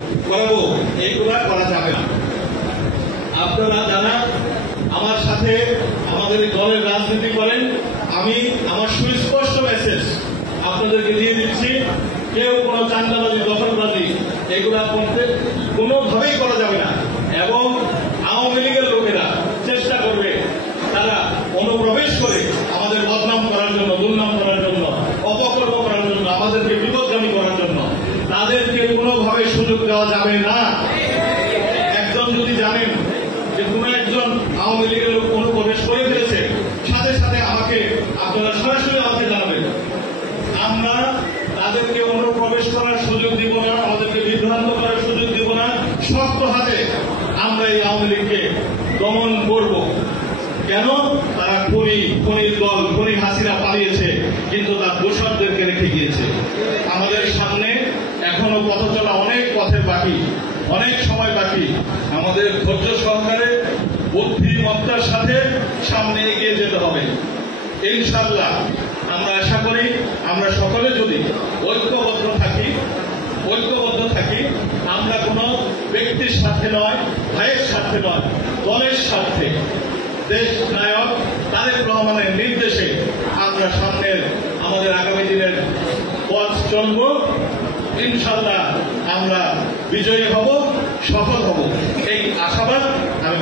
করাবো, এইগুলা করা যাবে না। আপনারা যারা আমার সাথে আমাদের দলের রাজনীতি করেন, আমি আমার সুস্পষ্ট মেসেজ আপনাদেরকে দিয়ে দিচ্ছি, কেউ কোনো চাঁদাবাজি দখলবাজি এগুলা করতে কোনোভাবেই করা যাবে না। এবং আওয়ামী লীগের লোকেরা চেষ্টা করবে তারা অনুপ্রবেশ করে আমাদের বদনাম করার জন্য, দুর্নাম করার জন্য, অপকর্ম করার জন্য, আমাদেরকে বিপদগামী করার জন্য, তাদেরকে কোনোভাবে সুযোগ দেওয়া যাবে না। একজন যদি জানেন যে কোন একজন আওয়ামী লীগের লোক অনুপ্রবেশ করে ফেলেছে, সাথে সাথে আপনারা সরাসরি আমাকে জানাবেন। আমরা তাদেরকে অনুপ্রবেশ করার সুযোগ দিব না, আমাদেরকে বিভ্রান্ত করার সুযোগ দিব না। শক্ত হাতে আমরা এই আওয়ামী লীগকে দমন করব। কেন? তারা খুনির দল, খুনি হাসিনা পালিয়েছে, কিন্তু তার দোষরদেরকে রেখে গিয়েছে। আমাদের সামনে এখনো পথ চলা অনেক পথের বাকি, অনেক সময় বাকি। আমাদের ধৈর্য সহকারে বুদ্ধিমত্তার সাথে সামনে এগিয়ে যেতে হবে। ইনশাআল্লাহ আমরা আশা করি আমরা সকলে যদি ঐক্যবদ্ধ থাকি, আমরা কোনো ব্যক্তির স্বার্থে নয়, ভাইয়ের স্বার্থে নয়, দলের স্বার্থে, দেশ নায়ক তারেক রহমানের নির্দেশে আমরা সামনের আমাদের আগামী দিনের পথ চলব। ইনশাআল্লাহ আমরা বিজয়ী হব, সফল হব, এই আশাবাদ আমি